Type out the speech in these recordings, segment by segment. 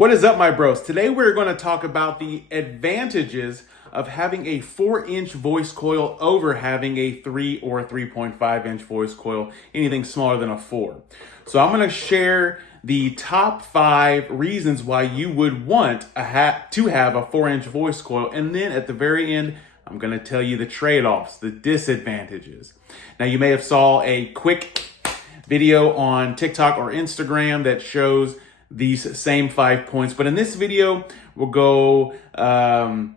What is up, my bros? Today we're going to talk about the advantages of having a 4-inch voice coil over having a 3 or 3.5-inch voice coil, anything smaller than a 4. So I'm going to share the top 5 reasons why you would want to have a 4-inch voice coil, and then at the very end, I'm going to tell you the trade-offs, the disadvantages. Now, you may have saw a quick video on TikTok or Instagram that shows these same 5 points, but in this video, we'll go a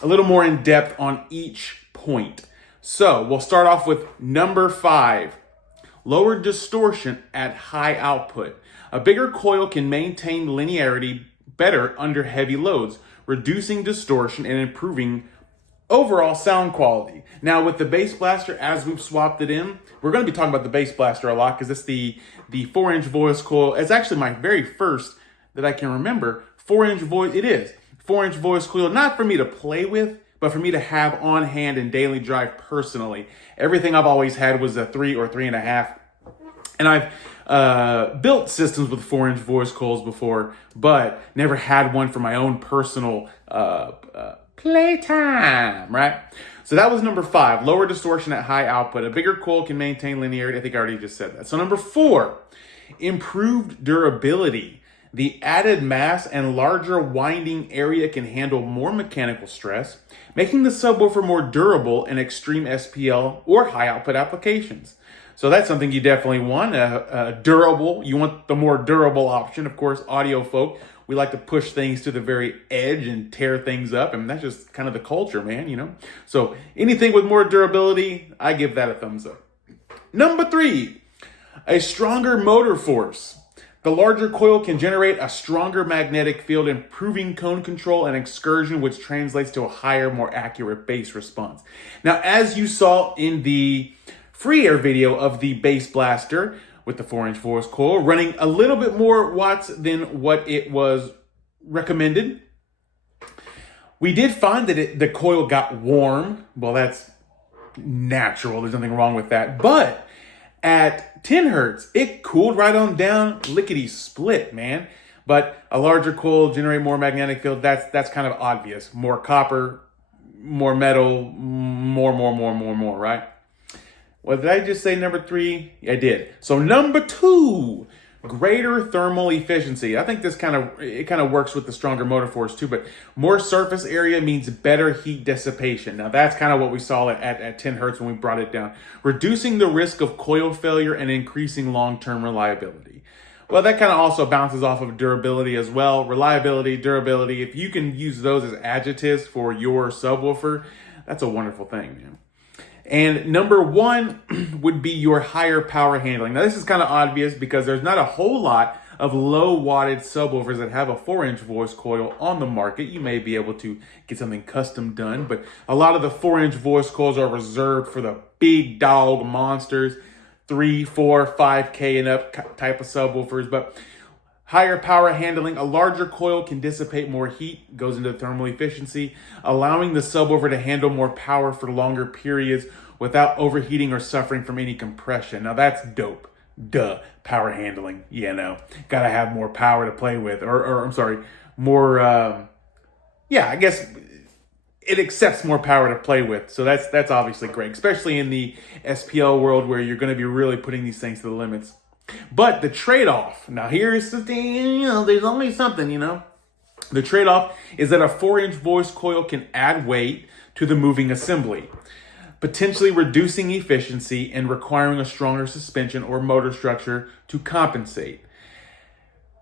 little more in depth on each point. So we'll start off with number 5, lower distortion at high output. A bigger coil can maintain linearity better under heavy loads, reducing distortion and improving overall sound quality. Now with the Bass Blaster, as we've swapped it in, we're going to be talking about the Bass Blaster a lot because it's the 4-inch voice coil. It's actually my very first that I can remember 4-inch voice. It is 4-inch voice coil, not for me to play with, but for me to have on hand in daily drive personally. Everything I've always had was a 3 or 3.5, and I've built systems with 4-inch voice coils before, but never had one for my own personal playtime, right? So that was number 5, lower distortion at high output. A bigger coil can maintain linearity. I think I already just said that. So number 4, improved durability. The added mass and larger winding area can handle more mechanical stress, making the subwoofer more durable in extreme SPL or high output applications. So that's something you definitely want, durable. You want the more durable option. Of course, audio folk, we like to push things to the very edge and tear things up. And that's just kind of the culture, man, you know? So anything with more durability, I give that a thumbs up. Number 3, a stronger motor force. The larger coil can generate a stronger magnetic field, improving cone control and excursion, which translates to a higher, more accurate bass response. Now, as you saw in the free air video of the Bass Blaster with the 4-inch voice coil, running a little bit more watts than what it was recommended, we did find that the coil got warm. Well, that's natural. There's nothing wrong with that. But at 10 hertz, it cooled right on down, lickety split, man. But a larger coil generate more magnetic field. That's kind of obvious. More copper, more metal, more, right? Well, did I just say number 3? I did. So number 2, greater thermal efficiency. I think this kind of works with the stronger motor force too, but more surface area means better heat dissipation. Now that's kind of what we saw at 10 hertz when we brought it down, reducing the risk of coil failure and increasing long-term reliability. Well, that kind of also bounces off of durability as well. Reliability, durability, if you can use those as adjectives for your subwoofer, that's a wonderful thing, man. And number 1 would be your higher power handling. Now, this is kind of obvious because there's not a whole lot of low wattage subwoofers that have a 4-inch voice coil on the market. You may be able to get something custom done, but a lot of the 4-inch voice coils are reserved for the big dog monsters, 3, 4, 5K and up type of subwoofers. But higher power handling, a larger coil can dissipate more heat, goes into thermal efficiency, allowing the subwoofer to handle more power for longer periods without overheating or suffering from any compression. Now that's dope. Duh, power handling, you know, gotta have more power to play with, or I'm sorry, more, I guess it accepts more power to play with. So that's obviously great, especially in the SPL world where you're gonna be really putting these things to the limits. But the trade-off, now here's the thing, you know, there's only something, you know. The trade-off is that a 4-inch voice coil can add weight to the moving assembly, potentially reducing efficiency and requiring a stronger suspension or motor structure to compensate.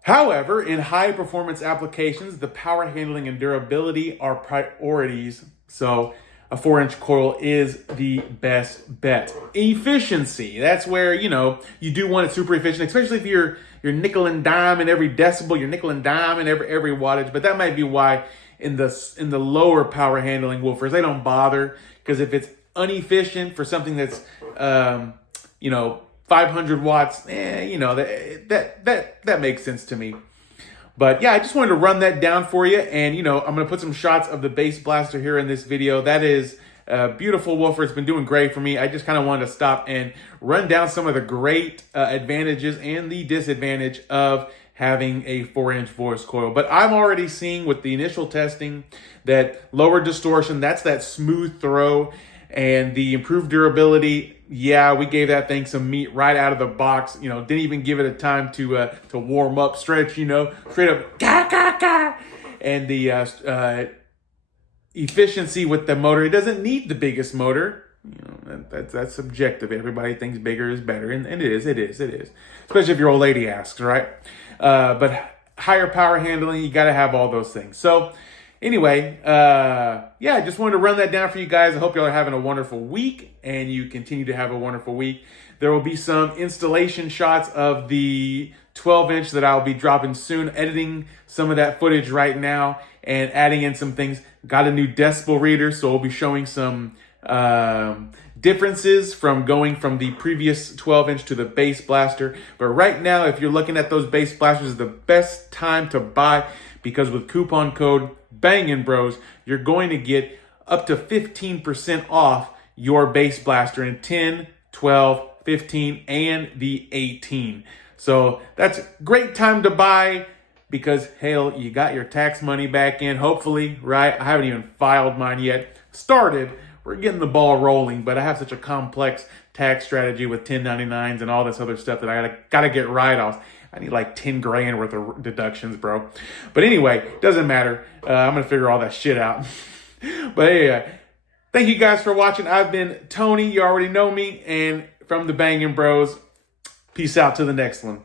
However, in high-performance applications, the power handling and durability are priorities, so a 4-inch coil is the best bet. Efficiency, that's where, you know, you do want it super efficient, especially if you're nickel and dime in every decibel, you're nickel and dime in every wattage. But that might be why in the lower power handling woofers, they don't bother, because if it's inefficient for something that's 500 watts, that makes sense to me. But yeah, I just wanted to run that down for you. And, you know, I'm going to put some shots of the Bass Blaster here in this video. That is a beautiful woofer. It's been doing great for me. I just kind of wanted to stop and run down some of the great advantages and the disadvantage of having a 4-inch voice coil. But I'm already seeing with the initial testing that lower distortion, that's that smooth throw, and the improved durability. Yeah, we gave that thing some meat right out of the box. Didn't even give it a time to warm up, stretch. Straight up, ka ka ka. And the efficiency with the motor, it doesn't need the biggest motor. That's subjective. Everybody thinks bigger is better, and it is. Especially if your old lady asks, right? But higher power handling, you got to have all those things. So anyway, I just wanted to run that down for you guys. I hope y'all are having a wonderful week, and you continue to have a wonderful week. There will be some installation shots of the 12-inch that I'll be dropping soon, editing some of that footage right now and adding in some things. Got a new decibel reader, so we'll be showing some differences from going from the previous 12-inch to the Bass Blaster. But right now, if you're looking at those Bass Blasters, the best time to buy, because with coupon code Bangin' Bros, you're going to get up to 15% off your Bass Blaster in 10, 12, 15, and the 18. So that's a great time to buy because, hell, you got your tax money back in, hopefully, right? I haven't even filed mine yet. Started. We're getting the ball rolling, but I have such a complex tax strategy with 1099s and all this other stuff that I gotta get write-offs. I need like 10 grand worth of deductions, bro. But anyway, doesn't matter. I'm gonna figure all that shit out. But anyway, thank you guys for watching. I've been Tony. You already know me. And from the Bangin' Bros, peace out to the next one.